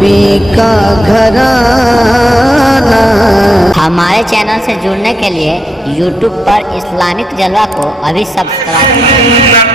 नबी का घराना। हमारे चैनल से जुड़ने के लिए YouTube पर इस्लामिक जलवा को अभी सब्सक्राइब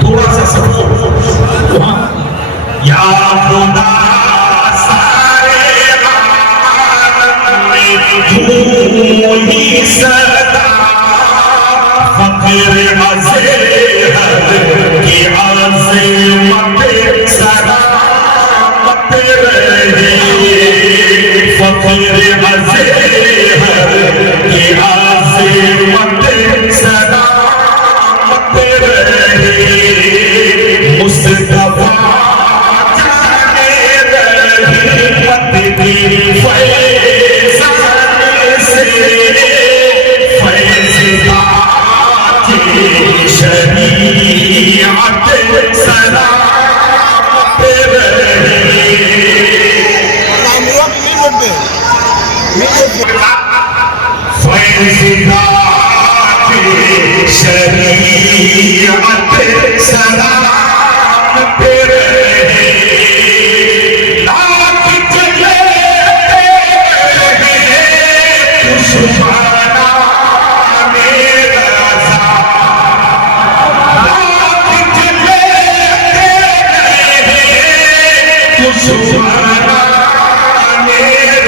थोड़ा सा सपोर्ट या खुदा सारे आलम में झूमी सदा फख्र अज़हर की अज़मत सलामत रहे फख्र अज़हर की अज़मत सलामत रहे मुस्तफा जाने रहमत की फैज़ान से फैज़ा की शरीअत सलामत रहे फैज़ा की शरीअत सलामत रहे लाख जले दुश्मना मेरा लाख जले दुश्मना मेरा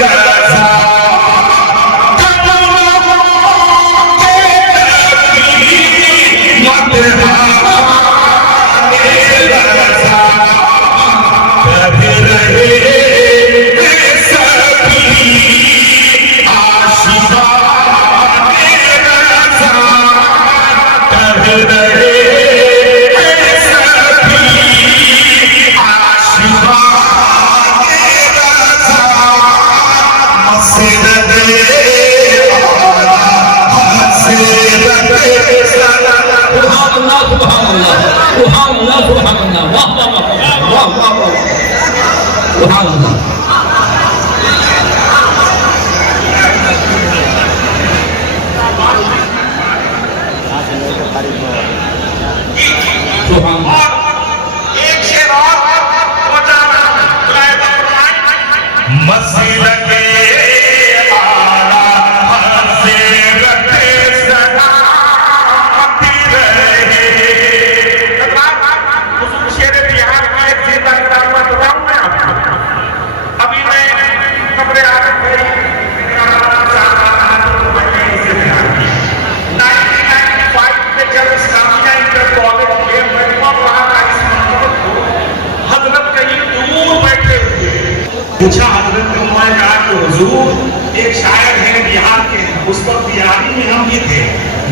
पूछा हजरत ने उन्होंने कहा कि हुजूर एक शायर है बिहार के, उस पर बिहारी में हम भी थे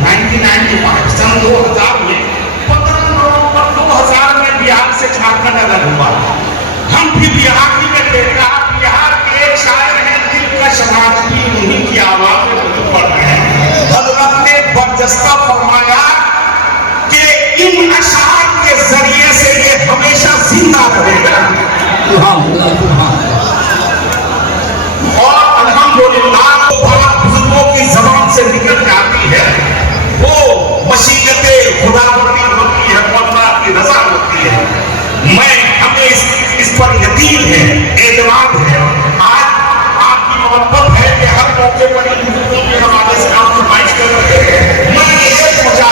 1995 सन 2000 में 15 नवंबर 2000 में बिहार से झारखंड अलग हुआ। हम भी बिहार ही में थे। कहा बिहार के एक शायर है दिलकश राजवी, उन्हीं की आवाज में मुझे पढ़ रहे हैं। हजरत ने बर्जस्ता फरमाया कि इन अशार के जरिए से ये हमेशा जिंदा रहेगा। और अल्हम्दुलिल्लाह बात बुजुर्गों की जबान से निकल जाती है, वो मशीयते खुदाबंदी होती है, अल्लाह की रजा होती है। हमें इस पर यकीन है, एतमाद है। आज आपकी मोहब्बत है कि हर मौके पर इन बुजुर्गों के हवाले से आप फरमाइश कर रहे हैं। मैं ये सोचा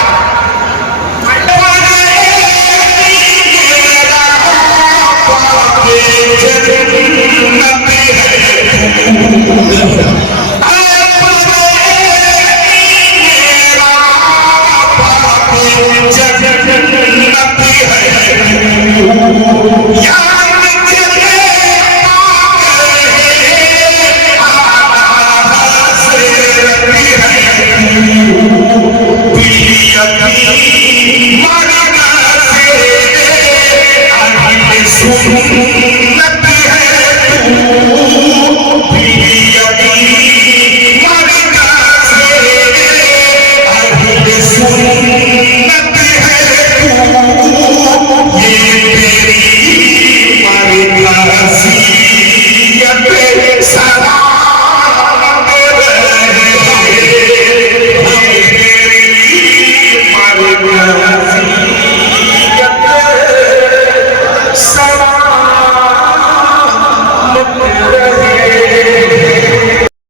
सुन्नत